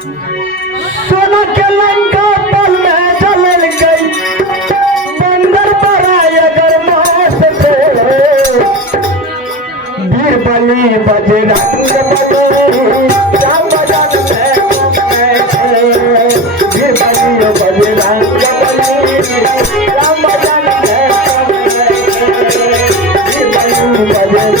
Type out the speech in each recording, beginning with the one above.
सोना के लंका पल में जल गई बंदर पर अगर मास थे बीरबली बजरंग बली राम बजन में बीरबली बजरंग बली राम बजन में बीरबली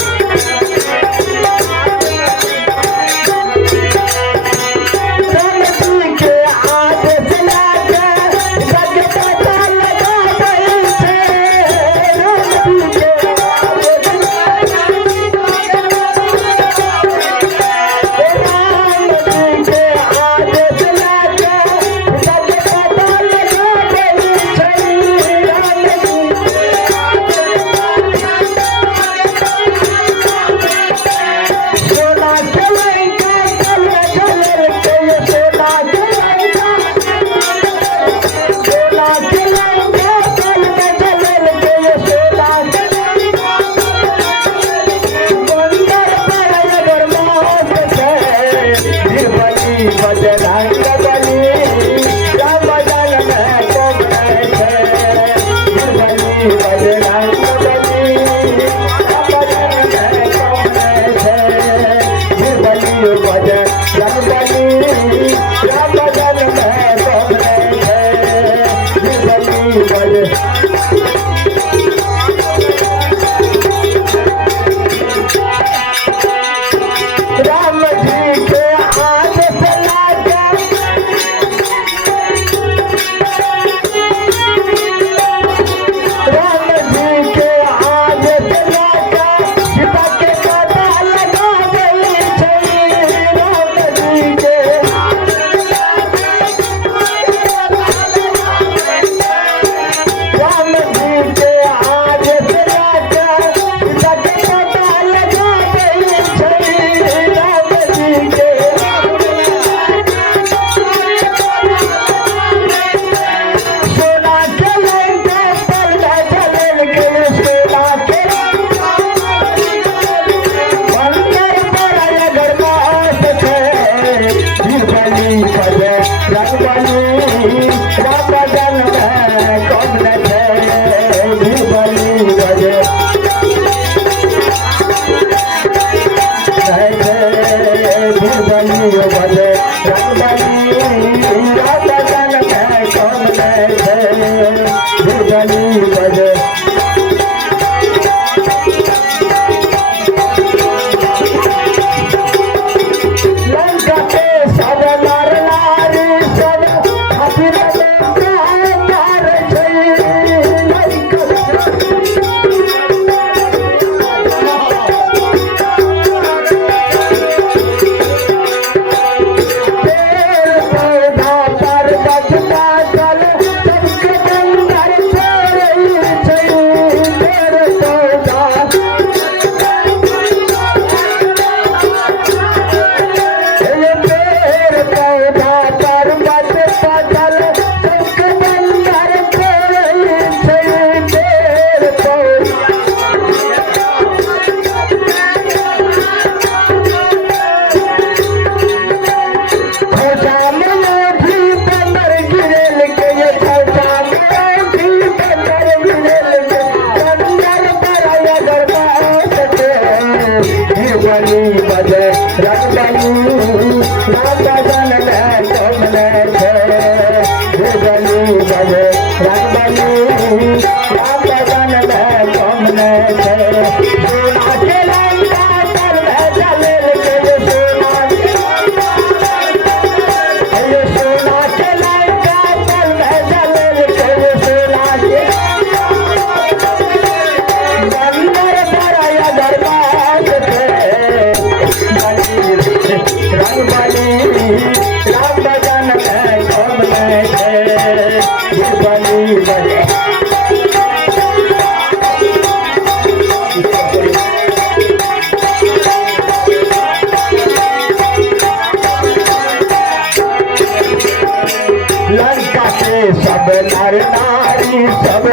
सब नर नारी सब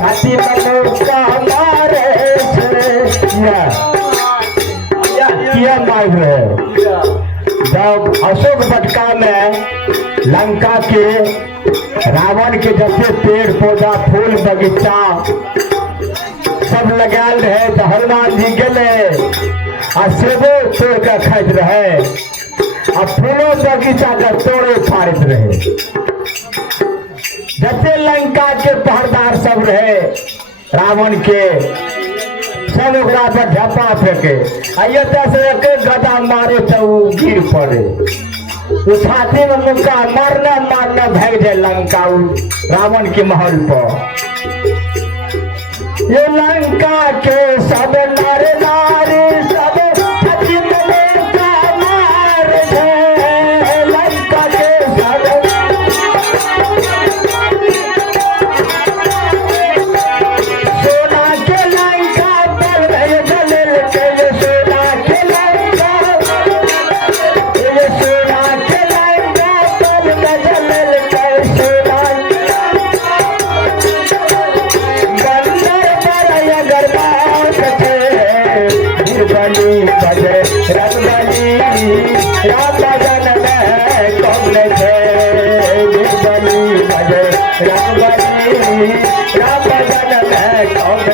हाथी मनुष्य मारे किया मार रहे हो जब अशोक वाटिका में लंका के रावण के जैसे पेड़ पौधा फूल बगीचा सब लगाल रहे तो हनुमान जी गए आ सेबो तोड़ कर खाइत रहे आ फूलों बगीचा का तोड़े फाड़ित रहे। जैसे लंका के पहरेदार सब रहे रावण के सब ओकरा पर झपा फेंके आइए से एक गदा मारे तो वो गिर पड़े वो छाती में मुक्का मारने मारने भाग जाए लंका रावण के महल पर। ये लंका के सब नर नारी सब छाती में मुक्का मार दे लंका के सब सोना के लंका पर जलल के सोना के लंका ये सोना के लंका पर जलल के सोना बली बजे रंगबली राम भजन में कौन थे बली बजे रंगबली राम भजन में कौन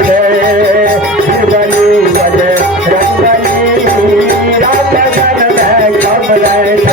थे बली बजे रंगबली राम भजन में कौन थे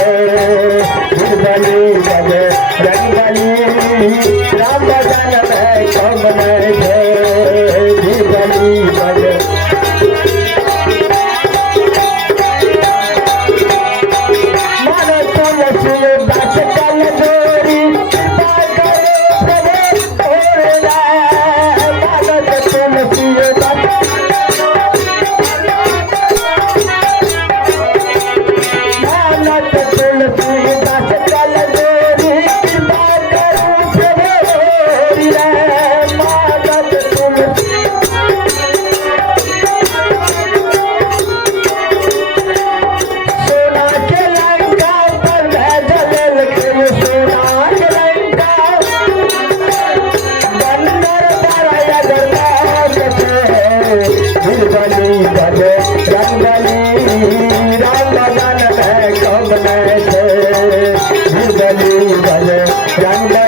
बली बजे रंगबली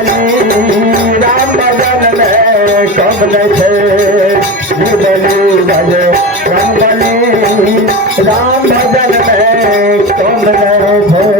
राम भजन में कौन थे बली बजे राम भजन में कौन थे।